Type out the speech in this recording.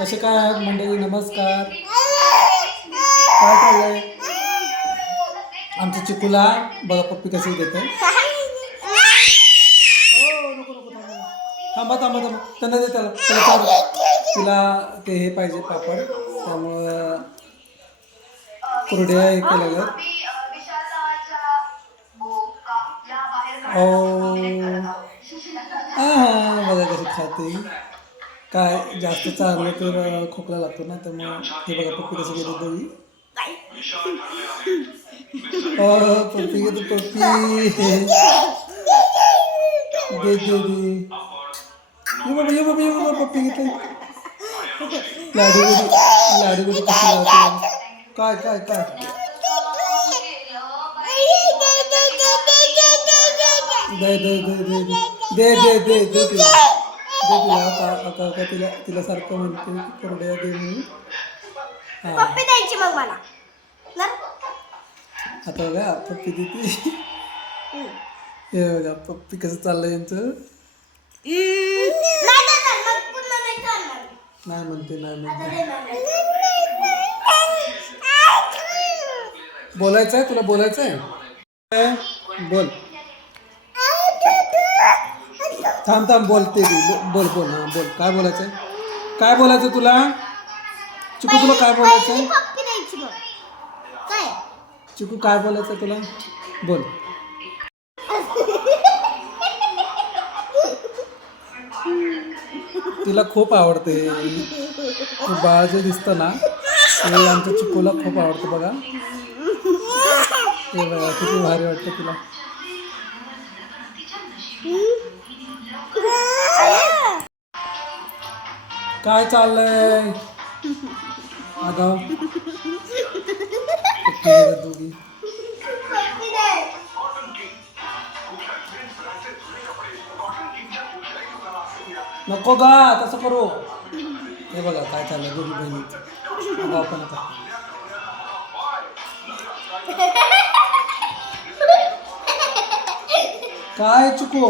कसे काय आहात मंडळी? नमस्कार. काय चाललंय? आमच्या चिकूला बघा पप्पी कशी देते. नको नको थांबा थांबा थांबा त्यांना दे त्याला त्याला चार तिला ते हे पाहिजे पापड त्यामुळं कुरड्या हे केलेलं. बघा कसं खाते. काय जास्त चाललं तर खोकला लागतो ना त्यामुळं हे बघा पप्पी कसं घेते दोघी. पप्पी घेते पप्पी. दे दे दे ये बाबा पप्पी घेते. लाडू गुडी कशी लावते. काय काय काय दे दे दे दे दे दे दे दे तिला दे तिला तिला तिला सारखं म्हणते कुरड्या दे म्हणून. पप्पी द्यायची मग मला आता बघा पप्पी देते. हे बघा पप्पी कसं चाललंय यांचं. नाही म्हणते नाही म्हणते. बोलायचं आहे तुला बोलायचं आहे बोल. थांब थांब बोलते बोल बोल हां बोल. काय बोलायचं आहे काय बोलायचं तुला चिकू तुला काय बोलायचं आहे चिकू काय बोलायचं आहे तुला बोल. तिला खूप आवडते बाळ जे दिसतं ना ते आमच्या चिकूला खूप आवडतं बघा. ते बघा किती भारी वाटतं तिला. काय चाललंय आगाव दोघी. नको गा तसं करू. हे बघा काय चाललंय दोघी बहिणी आगाव पण आता. काय चुकू